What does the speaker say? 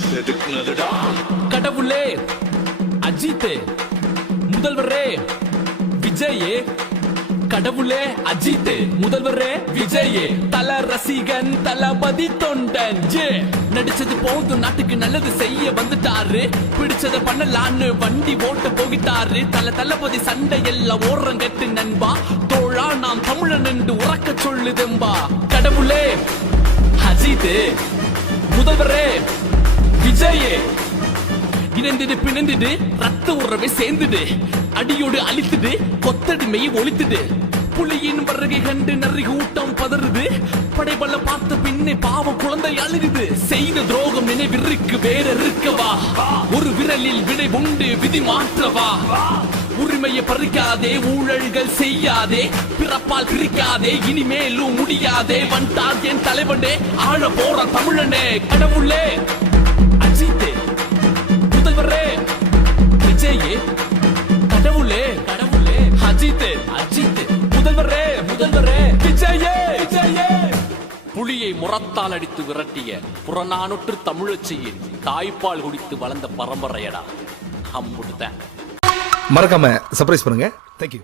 செதுக்குனதுடா. கடவுளே அஜித், முதல்வரே விஜய், கடவுளே அஜித், முதல்வரே விஜய், தல ரசிகன் தளபதி தொண்டன். நடிச்சது போதும், நாட்டுக்கு நல்லது செய்ய வந்துட்டாரு, பிடிச்சத பண்ணலான்னு வண்டி ஓட்ட போகிட்டாரு. தளபதி சண்டை எல்லாம் ஓரம் கட்டு நண்பா, தோழா நாம் தமிழன் என்று உறக்க சொல்லுதெம்பா. கடவுளே அஜித், முதல்வரே விஜய், இணைந்துடு பிணைந்துடு ரத்த உறவை சேர்ந்துடு, அடியோடு அழித்துடு கொத்தடிமையை ஒழித்துடு. புலியின் வருகை கண்டு நரி கூட்டம் பதறுது, படைபல பார்த்த பின்னே பாவம் குழந்தை அழுகுது. செய்த துரோகம் நினைவிற்கு வேற இருக்கவா, ஒரு விரலில் விடை உண்டு விதி மாற்றவா. உரிமையை பறிக்காதே, ஊழல்கள் செய்யாதே, பிறப்பால் பிரிக்காதே, இனிமேலும் முடியாதே. வந்தார் என் தலைவனே, ஆழ போற தமிழனே. கடவுளே அஜித், முதல்வரே விஜய், கடவுளே கடவுளே அஜித் அஜித், முதல்வரே முதல்வரே விஜய் விஜய். புலியை முரத்தால் அடித்து விரட்டிய புறநானூற்று தமிழச்சியின் தாய்ப்பால் குடித்து வளர்ந்த பரம்பரையடா. அம்புட்டுதான். மறக்காம சர்ப்ரைஸ் பண்ணுங்க. தேங்க்யூ.